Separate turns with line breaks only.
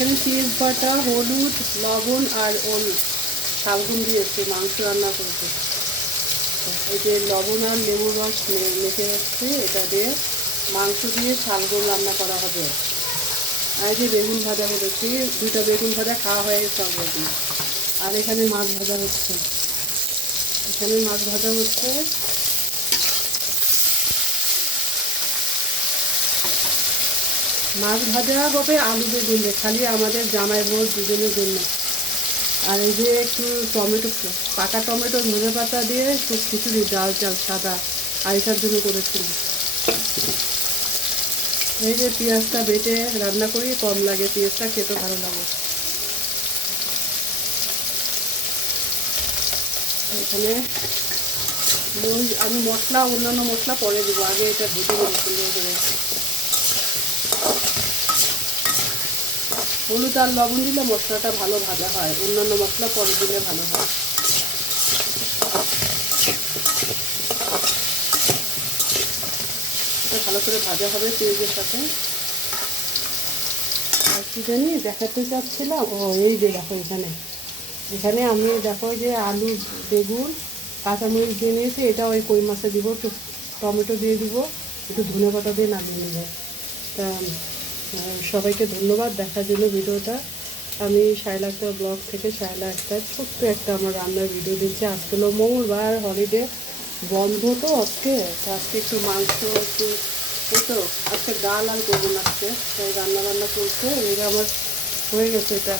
এখানে পেঁয়াজ বাটা, হলুদ, লবণ আর ওল শালগুন দিয়েছে মাংস রান্না করতে এই যে লবণ আর লেবুর রস মেখে রাখছে, এটা দিয়ে মাংস দিয়ে শালগুন রান্না করা হবে। আর যে বেগুন ভাজা করেছি দুটো বেগুন ভাজা খাওয়া হয়ে গেছে অলরেডি আর এখানে মাছ ভাজা হচ্ছে। এখানে মাছ ভাজা হচ্ছে মাছ ভাজা হবে, আলু বেগুন খালি আমাদের জামাই বোর দুজনের জন্য আর এই যে একটু টমেটো, পাকা টমেটো, ধনে পাতা দিয়ে একটু খিচুড়ি, ডাল চাল, সাদা আইসার জন্য করেছিলাম এই যে পেঁয়াজটা বেটে রান্না করি, কম লাগে, পেঁয়াজটা খেতে ভালো লাগে। এখানে আমি মশলা, অন্যান্য মশলা পরে দেবো, আগে এটা ভেজে নেব করে। হলুদ আর লবণ দিলে মশলাটা ভালো ভাজা হয়। অন্যান্য মশলা পরে দিলে ভালো হয়। ভালো করে ভাজা হবে পেঁয়াজের সাথে। আর কি জানি, দেখাতে চাচ্ছিলাম। ও, এই যে দেখো এখানে। এখানে আমি দেখো যে আলু, বেগুন, কাঁচামরিচ দিয়ে নিয়েছি। এটা ওই কই মাছে দিব, একটু টমেটো দিয়ে দিব, একটু ধনে পাতা দিয়ে নামিয়ে নেব। তা সবাইকে ধন্যবাদ দেখার জন্য ভিডিওটা। আমি শাইলা একটা ব্লগ থেকে শায়লা একটা ছোট্ট একটা আমার রান্নার ভিডিও দিচ্ছি আজকে হলো মঙ্গলবার হলিডে বন্ধ তো আজকে। আজকে একটু মাংস, একটু তো, আজকে ডাল আর করব না আজকে। তাই রান্না বান্না করতে এটা আমার হয়ে গেছে এটা।